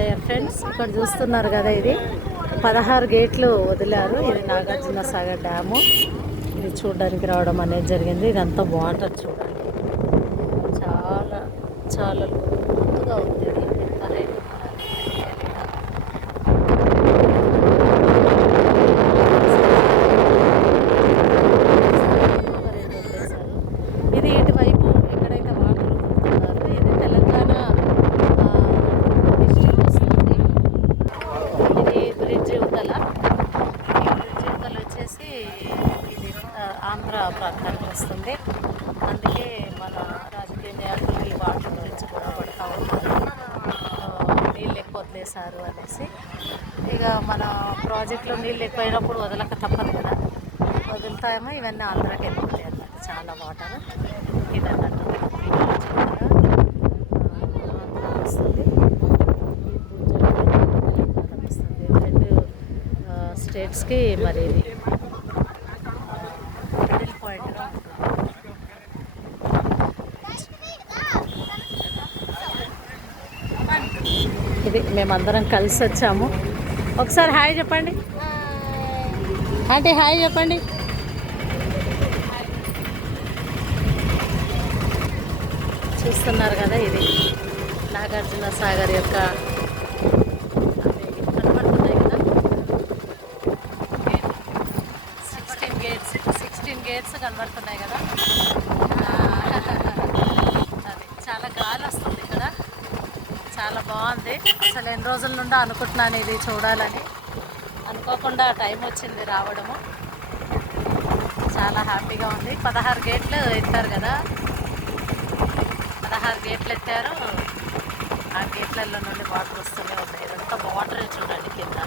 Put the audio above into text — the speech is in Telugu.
డయర్ ఫ్రెండ్స్, ఇక్కడ చూస్తున్నారు కదా, ఇది 16 గేట్లు వదిలారు. ఇది నాగార్జున సాగర్ డ్యాము. ఇది చూడడానికి రావడం అనేది జరిగింది. ఇదంతా వాటర్ చూడండి, చాలా చాలా లోతుగా ఉంది. ఇది ఎంత హైట్ ఇది ఇటువైపు ఎక్కడైతే వాటర్ వదులుతున్నారో ఇది తెలంగాణ డిస్ట్రిక్ట్ వస్తుంది. ఇది బ్రిడ్జ్ యువతల, ఈ బ్రిడ్జ్ యువతల వచ్చేసి ఇది ఆంధ్ర ప్రాంతానికి వస్తుంది. అందుకే మన రాజకీయ నాయకులు ఈ వాటర్ గురించి కూడా పడుతూ ఉంటారు, నీళ్ళు ఎక్కువ వదిలేశారు అనేసి. ఇక మన ప్రాజెక్టులో నీళ్ళు ఎక్కువైనప్పుడు వదలక తప్పదు కదా, వదులుతాయేమో. ఇవన్నీ ఆంధ్రాకి వెళ్ళిపోతాయి అన్నమాట, చాలా వాటర్ ఇది అన్నట్టు ఆంధ్ర వస్తుంది, వస్తుంది. 2 స్టేట్స్కి మరి ఇది మిడిల్ పాయింట్గా ఉంటుంది. ఇది మేమందరం కలిసి వచ్చాము. ఒకసారి హాయ్ చెప్పండి ఆంటీ, హాయ్ చెప్పండి. చూస్తున్నారు కదా, ఇది నాగార్జున సాగర్ యొక్క అవి కనబడుతున్నాయి కదా, 16 గేట్స్ కనబడుతున్నాయి కదా. అది చాలా గాలి వస్తుంది ఇక్కడ, చాలా బాగుంది. అసలు ఎన్ని రోజుల నుండో అనుకుంటున్నాను ఇది చూడాలని, అనుకోకుండా టైం వచ్చింది రావడము. చాలా హ్యాపీగా ఉంది. 16 గేట్లు ఎత్తారు కదా, 16 గేట్లు ఎత్తారు. ఆ గేట్లలో నుండి వాటర్ వస్తూనే ఉన్నాయి. ఇదంతా వాటర్ చూడండి కింద.